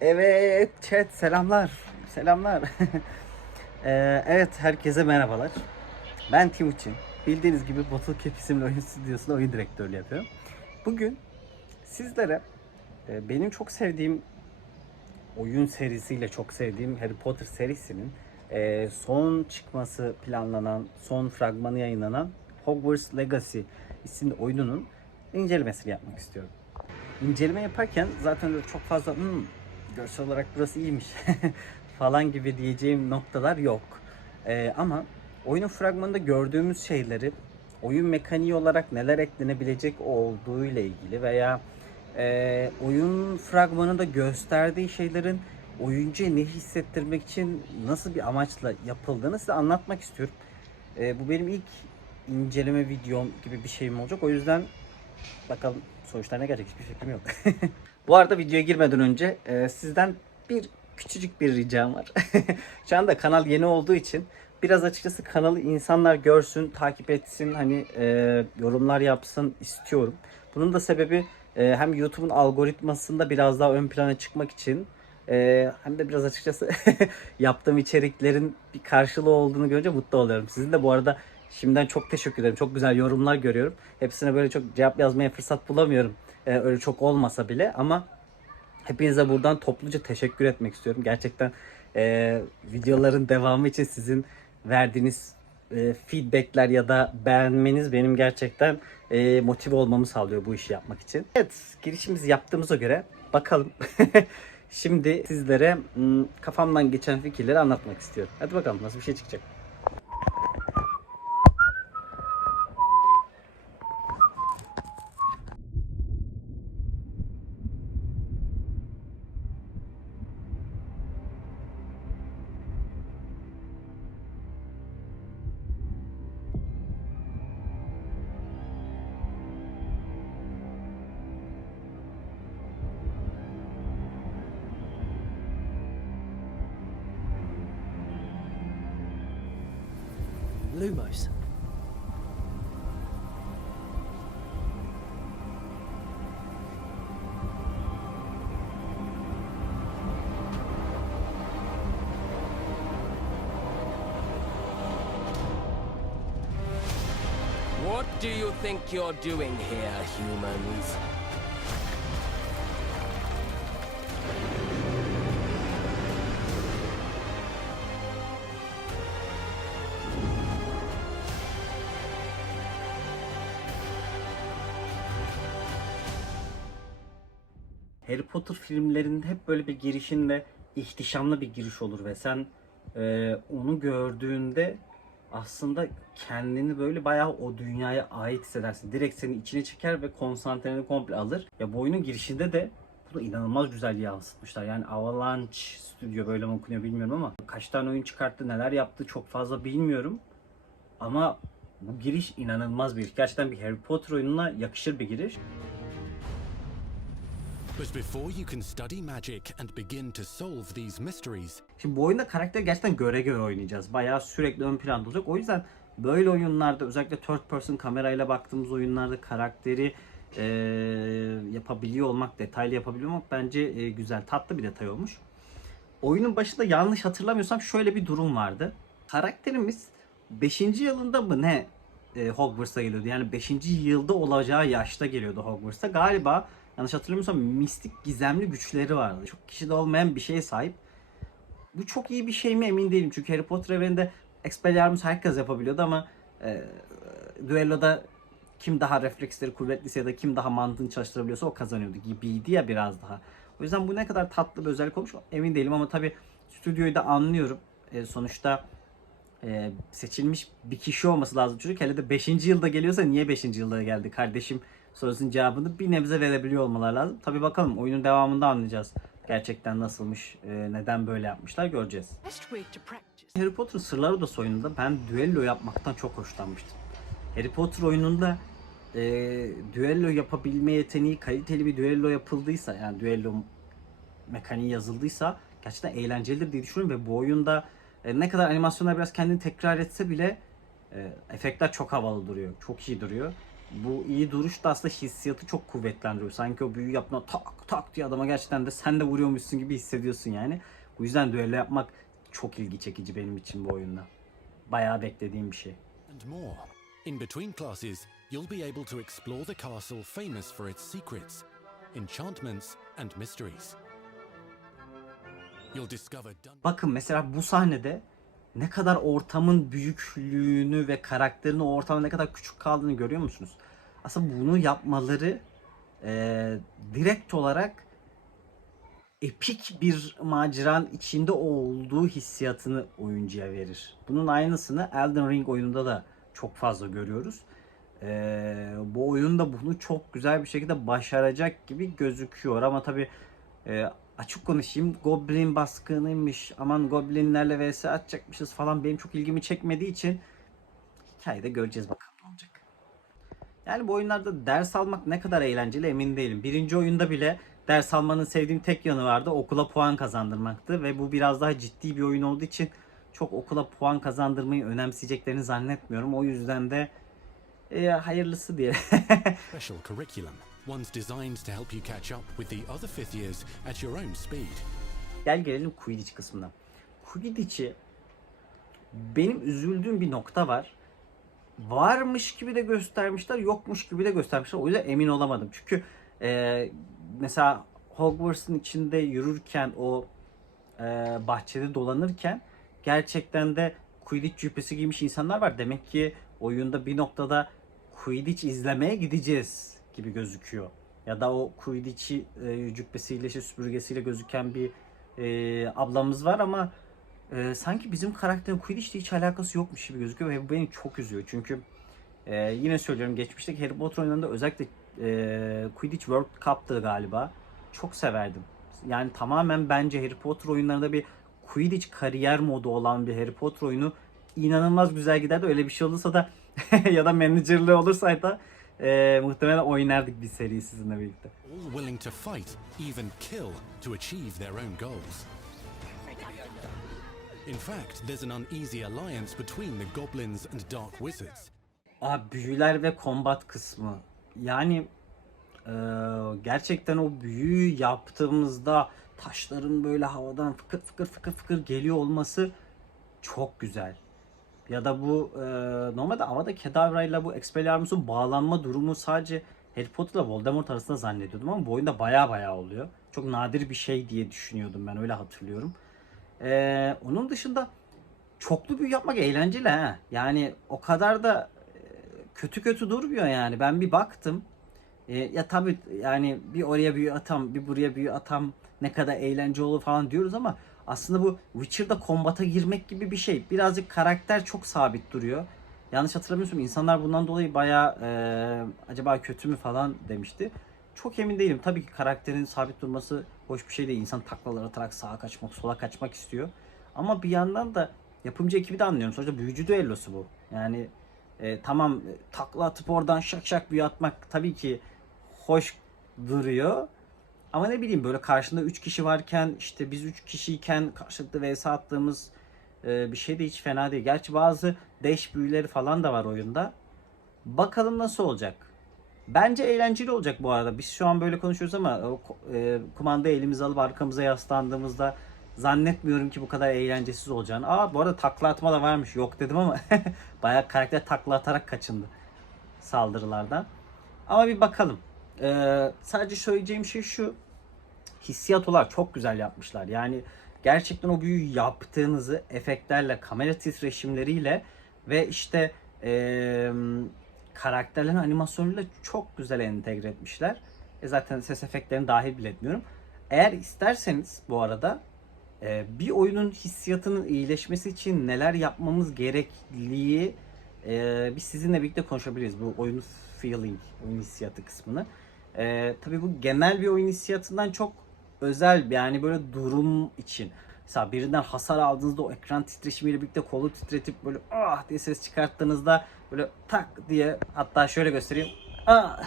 Evet chat selamlar. Selamlar. Ee, evet herkese merhabalar. Ben Timuçin. Bildiğiniz gibi Bottle Cap isimli oyun stüdyosunda oyun direktörlüğü yapıyorum. Bugün sizlere e, benim çok sevdiğim oyun serisiyle çok sevdiğim Harry Potter serisinin e, son çıkması planlanan, son fragmanı yayınlanan Hogwarts Legacy isimli oyununun incelemesini yapmak istiyorum. İnceleme yaparken zaten çok fazla "Hmm, görsel olarak burası iyiymiş falan gibi diyeceğim noktalar yok. Ee, ama oyunun fragmanında gördüğümüz şeyleri oyun mekaniği olarak neler eklenebilecek olduğu ile ilgili veya e, oyun fragmanında gösterdiği şeylerin oyuncuya ne hissettirmek için nasıl bir amaçla yapıldığını size anlatmak istiyorum. E, bu benim ilk inceleme videom gibi bir şeyim olacak. O yüzden bakalım sonuçlar ne gelecek hiçbir fikrim yok. Bu arada videoya girmeden önce e, sizden bir küçücük bir ricam var. Şu anda kanal yeni olduğu için biraz açıkçası kanalı insanlar görsün, takip etsin, hani e, yorumlar yapsın istiyorum. Bunun da sebebi e, hem YouTube'un algoritmasında biraz daha ön plana çıkmak için e, hem de biraz açıkçası yaptığım içeriklerin bir karşılığı olduğunu görünce mutlu oluyorum. Sizin de bu arada şimdiden çok teşekkür ederim. Çok güzel yorumlar görüyorum. Hepsine böyle çok cevap yazmaya fırsat bulamıyorum. E, öyle çok olmasa bile ama Hepinize buradan topluca teşekkür etmek istiyorum. Gerçekten e, videoların devamı için sizin verdiğiniz e, feedbackler ya da beğenmeniz benim gerçekten e, motive olmamı sağlıyor bu işi yapmak için. Evet girişimizi yaptığımıza göre bakalım. Şimdi sizlere m, kafamdan geçen fikirleri anlatmak istiyorum. Hadi bakalım nasıl bir şey çıkacak. Lumos. What do you think you're doing here, humans? Harry Potter filmlerinde hep böyle bir girişinde ihtişamlı bir giriş olur ve sen e, onu gördüğünde aslında kendini böyle bayağı o dünyaya ait hissedersin. Direkt seni içine çeker ve konsantreni komple alır. Ya bu oyunun girişinde de bunu inanılmaz güzel yansıtmışlar. Yani Avalanche Studio böyle mi okunuyor bilmiyorum ama kaç tane oyun çıkarttı, neler yaptı çok fazla bilmiyorum. Ama bu giriş inanılmaz bir. Gerçekten bir Harry Potter oyununa yakışır bir giriş. But before you can study magic and begin to solve these mysteries, Şimdi bu oyunda karakter gerçekten göre göre oynayacağız. Bayağı sürekli ön planda olacak. O yüzden böyle oyunlarda özellikle third person kamerayla baktığımız oyunlarda karakteri eee, yapabiliyor olmak, detaylı yapabiliyor olmak bence eee, güzel, tatlı bir detay olmuş. Oyunun başında yanlış hatırlamıyorsam şöyle bir durum vardı. Karakterimiz 5. yılında mı ne e, Hogwarts'a geliyordu. Yani 5. yılda olacağı yaşta geliyordu Hogwarts'a. Galiba yanlış hatırlamıyorsam mistik gizemli güçleri vardı. Çok kişide olmayan bir şeye sahip. Bu çok iyi bir şey mi emin değilim. Çünkü Harry Potter evreninde Expelliarmus herkes yapabiliyordu ama e, düelloda kim daha refleksleri kuvvetliyse ya da kim daha mantığını çalıştırabiliyorsa o kazanıyordu gibiydi ya biraz daha. O yüzden bu ne kadar tatlı bir özellik olmuş emin değilim ama tabii stüdyoyu da anlıyorum. E, sonuçta e, seçilmiş bir kişi olması lazım çocuk. Hele de 5. yılda geliyorsa niye 5. yılda geldi kardeşim sorusunun cevabını bir nebze verebiliyor olmalar lazım. Tabii bakalım oyunun devamında anlayacağız. Gerçekten nasılmış, e, neden böyle yapmışlar göreceğiz. Harry Potter Sırlar Odası oyununda ben düello yapmaktan çok hoşlanmıştım. Harry Potter oyununda e, düello yapabilme yeteneği kaliteli bir düello yapıldıysa yani düello mekaniği yazıldıysa gerçekten eğlencelidir diye düşünüyorum ve bu oyunda e, ne kadar animasyonlar biraz kendini tekrar etse bile e, efektler çok havalı duruyor. Çok iyi duruyor. Bu iyi duruş da aslında hissiyatı çok kuvvetlendiriyor. Sanki o büyü yaptığında tak tak diye adama gerçekten de sen de vuruyormuşsun gibi hissediyorsun yani. Bu yüzden düello yapmak çok ilgi çekici benim için bu oyunda. Bayağı beklediğim bir şey. In between classes, you'll be able to explore the castle famous for its secrets, enchantments, and mysteries. Bakın mesela bu sahnede ne kadar ortamın büyüklüğünü ve karakterin o ortamda ne kadar küçük kaldığını görüyor musunuz? Aslında bunu yapmaları eee, direkt olarak epik bir maceranın içinde olduğu hissiyatını oyuncuya verir. Bunun aynısını Elden Ring oyununda da çok fazla görüyoruz. Eee, bu oyun da bunu çok güzel bir şekilde başaracak gibi gözüküyor ama tabi açık konuşayım Goblin baskınıymış aman Goblinlerle vs atacakmışız falan benim çok ilgimi çekmediği için hikayede göreceğiz bakalım ne olacak. Yani bu oyunlarda ders almak ne kadar eğlenceli emin değilim. Birinci oyunda bile ders almanın sevdiğim tek yanı vardı. Okula puan kazandırmaktı. Ve bu biraz daha ciddi bir oyun olduğu için çok okula puan kazandırmayı önemseyeceklerini zannetmiyorum. O yüzden de e, hayırlısı diye. ones designed to help you catch up with the other fifth years at your own speed. Gel gelelim Quidditch kısmına. Quidditch'i benim üzüldüğüm bir nokta var. Varmış gibi de göstermişler, yokmuş gibi de göstermişler. O yüzden emin olamadım. Çünkü e, mesela Hogwarts'ın içinde yürürken o e, bahçede dolanırken gerçekten de Quidditch cübbesi giymiş insanlar var. Demek ki oyunda bir noktada Quidditch izlemeye gideceğiz gibi gözüküyor. Ya da o Quidditch'i e, cübbesiyle işte süpürgesiyle gözüken bir e, ablamız var ama e, sanki bizim karakterin Quidditch'le hiç alakası yokmuş gibi gözüküyor ve bu beni çok üzüyor. Çünkü e, yine söylüyorum geçmişteki Harry Potter oyunlarında özellikle e, Quidditch World Cup'tı galiba. Çok severdim. Yani tamamen bence Harry Potter oyunlarında bir Quidditch kariyer modu olan bir Harry Potter oyunu inanılmaz güzel giderdi. Öyle bir şey olursa da ya da menajerliği olursa da e, muhtemelen oynardık bir seri sizinle birlikte. All willing to fight, even kill, to achieve their own goals. In fact, there's an uneasy alliance between the goblins and dark wizards. Abi büyüler ve kombat kısmı. Yani e, gerçekten o büyüyü yaptığımızda taşların böyle havadan fıkır fıkır fıkır fıkır geliyor olması çok güzel. Ya da bu e, normalde Avada Kedavra ile bu Expelliarmus'un bağlanma durumu sadece Harry Potter ile Voldemort arasında zannediyordum ama bu oyunda baya baya oluyor. Çok nadir bir şey diye düşünüyordum ben öyle hatırlıyorum. E, onun dışında çoklu büyü yapmak eğlenceli ha. Yani o kadar da e, kötü kötü durmuyor yani. Ben bir baktım. E, ya tabii yani bir oraya büyü atam, bir buraya büyü atam ne kadar eğlence olur falan diyoruz ama aslında bu Witcher'da kombata girmek gibi bir şey. Birazcık karakter çok sabit duruyor. Yanlış hatırlamıyorsam insanlar bundan dolayı bayağı e, acaba kötü mü falan demişti. Çok emin değilim. Tabii ki karakterin sabit durması hoş bir şey değil. İnsan taklalar atarak sağa kaçmak, sola kaçmak istiyor. Ama bir yandan da yapımcı ekibi de anlıyorum. Sonuçta büyücü düellosu bu. Yani e, tamam e, takla atıp oradan şak şak büyü atmak tabii ki hoş duruyor. Ama ne bileyim böyle karşında 3 kişi varken işte biz 3 kişiyken karşılıklı vs attığımız e, bir şey de hiç fena değil. Gerçi bazı dash büyüleri falan da var oyunda. Bakalım nasıl olacak. Bence eğlenceli olacak bu arada. Biz şu an böyle konuşuyoruz ama e, kumandayı elimize alıp arkamıza yaslandığımızda zannetmiyorum ki bu kadar eğlencesiz olacağını. Aa bu arada takla atma da varmış. Yok dedim ama bayağı karakter takla atarak kaçındı saldırılardan. Ama bir bakalım. Ee, sadece söyleyeceğim şey şu. Hissiyat çok güzel yapmışlar. Yani gerçekten o büyüyü yaptığınızı efektlerle, kamera titreşimleriyle ve işte eee karakterlerin animasyonuyla çok güzel entegre etmişler. E zaten ses efektlerini dahil bile etmiyorum. Eğer isterseniz bu arada e, bir oyunun hissiyatının iyileşmesi için neler yapmamız gerekliği e, biz sizinle birlikte konuşabiliriz. Bu oyun feeling, oyun hissiyatı kısmını. E, tabii bu genel bir oyun hissiyatından çok özel yani böyle durum için. Mesela birinden hasar aldığınızda o ekran titreşimiyle birlikte kolu titretip böyle ah diye ses çıkarttığınızda böyle tak diye hatta şöyle göstereyim. Ah!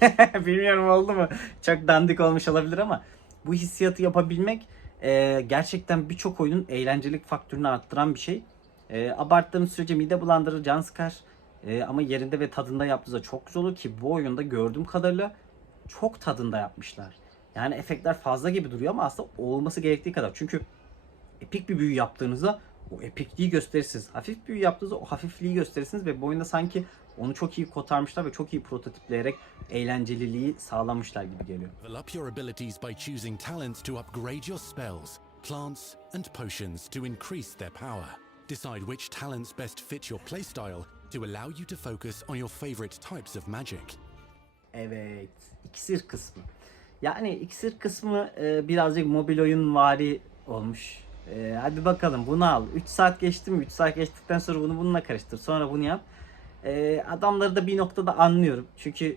Bilmiyorum oldu mu? Çok dandik olmuş olabilir ama bu hissiyatı yapabilmek e, gerçekten birçok oyunun eğlencelik faktörünü arttıran bir şey. E, abarttığınız sürece mide bulandırır, can sıkar. Ee, ama yerinde ve tadında yaptığınızda çok güzel olur ki bu oyunda gördüğüm kadarıyla çok tadında yapmışlar. Yani efektler fazla gibi duruyor ama aslında olması gerektiği kadar. Çünkü epik bir büyü yaptığınızda o epikliği gösterirsiniz. Hafif büyü yaptığınızda o hafifliği gösterirsiniz ve bu oyunda sanki onu çok iyi kotarmışlar ve çok iyi prototipleyerek eğlenceliliği sağlamışlar gibi geliyor. Level up your abilities by choosing talents to upgrade your spells, plants, and potions to increase their power. Decide which talents best fit your playstyle to allow you to focus on your favorite types of magic. Evet, iksir kısmı. Yani iksir kısmı e, birazcık mobil oyun vari olmuş. E, hadi bakalım bunu al. 3 saat geçti mi? 3 saat geçtikten sonra bunu bununla karıştır. Sonra bunu yap. E, adamları da bir noktada anlıyorum. Çünkü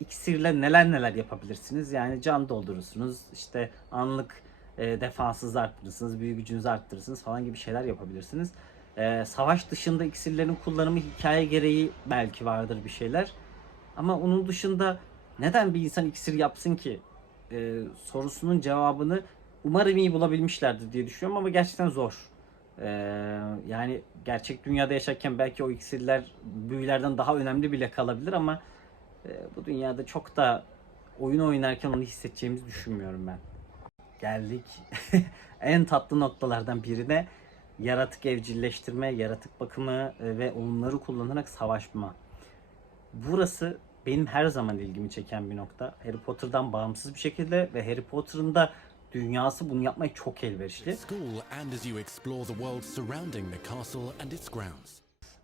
iksirle neler neler yapabilirsiniz. Yani can doldurursunuz. işte anlık e, defansınızı arttırırsınız. Büyü gücünüzü arttırırsınız falan gibi şeyler yapabilirsiniz. E, savaş dışında iksirlerin kullanımı hikaye gereği belki vardır bir şeyler. Ama onun dışında neden bir insan iksir yapsın ki e, sorusunun cevabını umarım iyi bulabilmişlerdir diye düşünüyorum ama gerçekten zor. E, yani gerçek dünyada yaşarken belki o iksirler büyülerden daha önemli bile kalabilir ama e, bu dünyada çok da oyun oynarken onu hissedeceğimizi düşünmüyorum ben. Geldik en tatlı noktalardan birine yaratık evcilleştirme, yaratık bakımı e, ve onları kullanarak savaşma. Burası benim her zaman ilgimi çeken bir nokta. Harry Potter'dan bağımsız bir şekilde ve Harry Potter'ın da dünyası bunu yapmaya çok elverişli.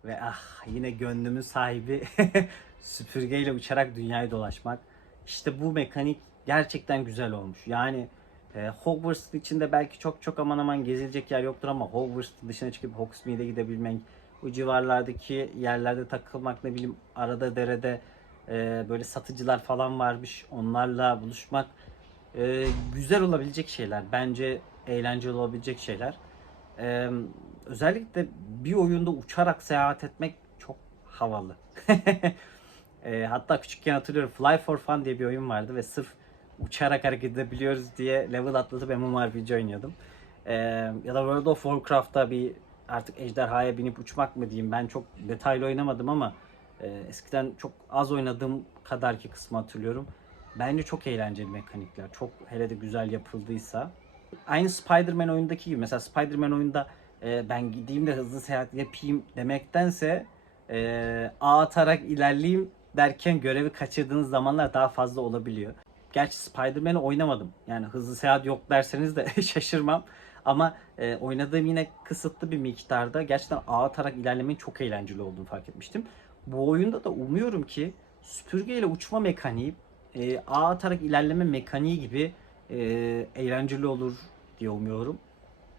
Ve ah yine gönlümün sahibi süpürgeyle uçarak dünyayı dolaşmak. İşte bu mekanik gerçekten güzel olmuş. Yani e, Hogwarts'ın içinde belki çok çok aman aman gezilecek yer yoktur ama Hogwarts'ın dışına çıkıp Hogsmeade'e gidebilmek, bu civarlardaki yerlerde takılmak ne bileyim arada derede e, böyle satıcılar falan varmış onlarla buluşmak e, güzel olabilecek şeyler. Bence eğlenceli olabilecek şeyler. Ee, özellikle bir oyunda uçarak seyahat etmek çok havalı. Ee, hatta küçükken hatırlıyorum Fly for Fun diye bir oyun vardı ve sırf uçarak hareket edebiliyoruz diye level atlatıp MMORPG oynuyordum. Ee, ya da World of Warcraft'ta bir artık ejderhaya binip uçmak mı diyeyim ben çok detaylı oynamadım ama e, eskiden çok az oynadığım kadar ki kısmı hatırlıyorum. Bence çok eğlenceli mekanikler. Çok hele de güzel yapıldıysa. Aynı Spider-Man oyundaki gibi. Mesela Spider-Man oyunda e, ben gideyim de hızlı seyahat yapayım demektense e, ağ atarak ilerleyeyim derken görevi kaçırdığınız zamanlar daha fazla olabiliyor. Gerçi Spider-Man'i oynamadım. Yani hızlı seyahat yok derseniz de şaşırmam. Ama e, oynadığım yine kısıtlı bir miktarda gerçekten ağ atarak ilerlemenin çok eğlenceli olduğunu fark etmiştim. Bu oyunda da umuyorum ki süpürgeyle uçma mekaniği e, ağ atarak ilerleme mekaniği gibi e, eğlenceli olur diye umuyorum.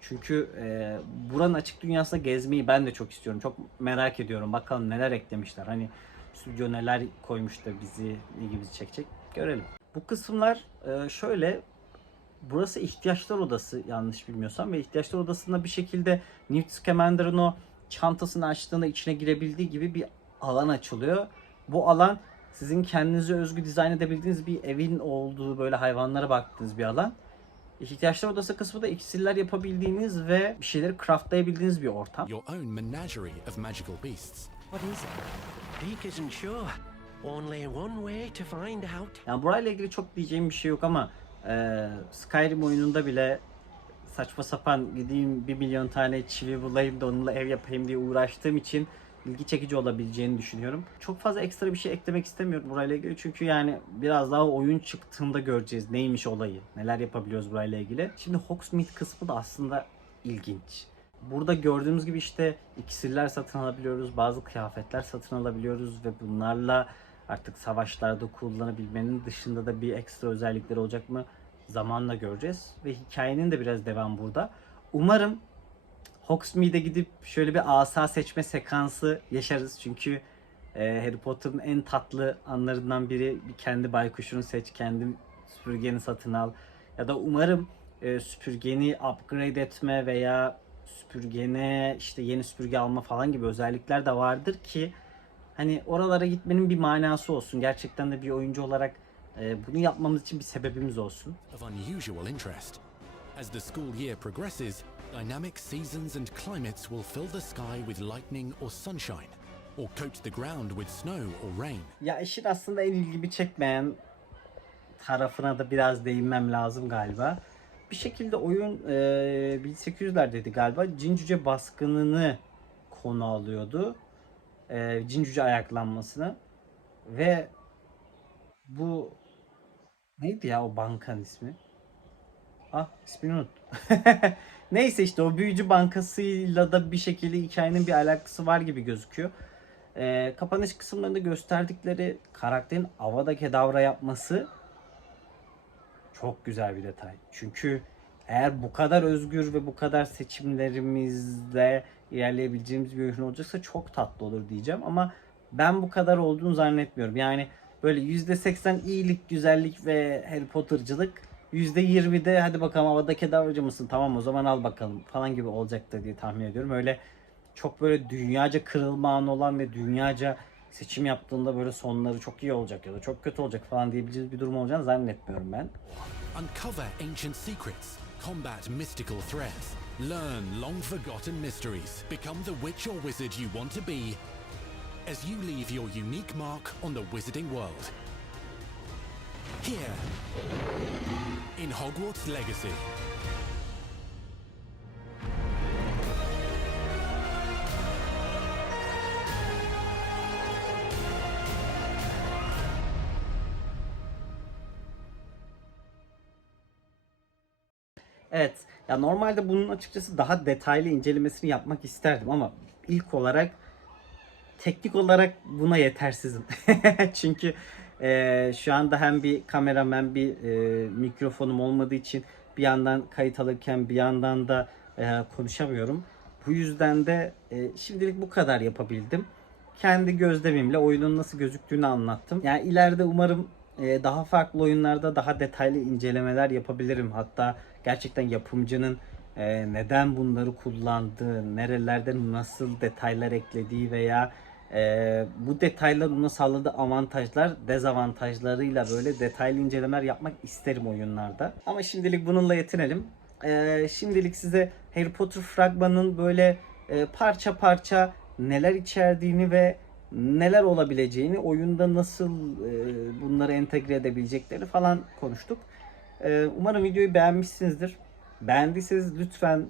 Çünkü e, buranın açık dünyasında gezmeyi ben de çok istiyorum. Çok merak ediyorum. Bakalım neler eklemişler. Hani stüdyo neler koymuş da bizi ilgimizi çekecek. Görelim. Bu kısımlar e, şöyle. Burası ihtiyaçlar odası yanlış bilmiyorsam ve ihtiyaçlar odasında bir şekilde Newt Scamander'ın o çantasını açtığında içine girebildiği gibi bir alan açılıyor. Bu alan sizin kendinize özgü dizayn edebildiğiniz bir evin olduğu böyle hayvanlara baktığınız bir alan. İhtiyaçlar odası kısmı da iksirler yapabildiğiniz ve bir şeyleri craftlayabildiğiniz bir ortam. Your own menagerie of magical beasts. What is it? Beak isn't sure. Only one way to find out. Yani burayla ilgili çok diyeceğim bir şey yok ama e, Skyrim oyununda bile saçma sapan gideyim bir milyon tane çivi bulayım da onunla ev yapayım diye uğraştığım için ilgi çekici olabileceğini düşünüyorum. Çok fazla ekstra bir şey eklemek istemiyorum burayla ilgili çünkü yani biraz daha oyun çıktığında göreceğiz neymiş olayı, neler yapabiliyoruz burayla ilgili. Şimdi Hogsmeade kısmı da aslında ilginç. Burada gördüğümüz gibi işte iksirler satın alabiliyoruz, bazı kıyafetler satın alabiliyoruz ve bunlarla artık savaşlarda kullanabilmenin dışında da bir ekstra özellikleri olacak mı zamanla göreceğiz. Ve hikayenin de biraz devam burada. Umarım Hogsmeade'e gidip şöyle bir asa seçme sekansı yaşarız. Çünkü e, Harry Potter'ın en tatlı anlarından biri bir kendi baykuşunu seç, kendi süpürgeni satın al. Ya da umarım e, süpürgeni upgrade etme veya süpürgene işte yeni süpürge alma falan gibi özellikler de vardır ki hani oralara gitmenin bir manası olsun. Gerçekten de bir oyuncu olarak e, bunu yapmamız için bir sebebimiz olsun. of unusual interest. As the school year progresses, dynamic seasons and climates will fill the sky with lightning or sunshine. or coat the ground with snow or rain. Ya işin aslında en ilgimi çekmeyen tarafına da biraz değinmem lazım galiba. Bir şekilde oyun e, 1800'lerdeydi galiba. Cin Cüce baskınını konu alıyordu. E, Cin ayaklanmasını. Ve bu neydi ya o bankanın ismi? Ah ismini unuttum. Neyse işte o büyücü bankasıyla da bir şekilde hikayenin bir alakası var gibi gözüküyor. Ee, kapanış kısımlarında gösterdikleri karakterin Avada Kedavra yapması çok güzel bir detay. Çünkü eğer bu kadar özgür ve bu kadar seçimlerimizle ilerleyebileceğimiz bir oyun olacaksa çok tatlı olur diyeceğim ama ben bu kadar olduğunu zannetmiyorum. Yani böyle %80 iyilik, güzellik ve Harry Potter'cılık %20'de hadi bakalım havada kedavracı mısın tamam o zaman al bakalım falan gibi olacaktır diye tahmin ediyorum. Öyle çok böyle dünyaca kırılma anı olan ve dünyaca seçim yaptığında böyle sonları çok iyi olacak ya da çok kötü olacak falan diyebileceğiniz bir durum olacağını zannetmiyorum ben. Uncover ancient secrets, combat mystical threats, learn long forgotten mysteries, become the witch or wizard you want to be as you leave your unique mark on the wizarding world. Here, in Hogwarts Legacy. Ya normalde bunun açıkçası daha detaylı incelemesini yapmak isterdim ama ilk olarak teknik olarak buna yetersizim. Çünkü e, şu anda hem bir kameram hem bir e, mikrofonum olmadığı için bir yandan kayıt alırken bir yandan da e, konuşamıyorum. Bu yüzden de e, şimdilik bu kadar yapabildim. Kendi gözlemimle oyunun nasıl gözüktüğünü anlattım. Yani ileride umarım e, daha farklı oyunlarda daha detaylı incelemeler yapabilirim. Hatta gerçekten yapımcının e, neden bunları kullandığı, nerelerde nasıl detaylar eklediği veya e, bu detaylar ona sağladığı avantajlar, dezavantajlarıyla böyle detaylı incelemeler yapmak isterim oyunlarda. Ama şimdilik bununla yetinelim. E, şimdilik size Harry Potter fragmanının böyle e, parça parça neler içerdiğini ve neler olabileceğini, oyunda nasıl e, bunları entegre edebileceklerini falan konuştuk. E, umarım videoyu beğenmişsinizdir. Beğendiyseniz lütfen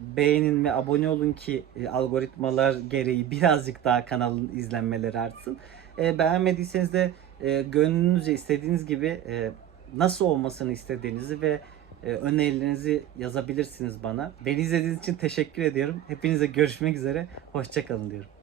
beğenin ve abone olun ki e, algoritmalar gereği birazcık daha kanalın izlenmeleri artsın. E, beğenmediyseniz de e, gönlünüzce istediğiniz gibi e, nasıl olmasını istediğinizi ve önerilerinizi yazabilirsiniz bana. Beni izlediğiniz için teşekkür ediyorum. Hepinize görüşmek üzere. Hoşçakalın diyorum.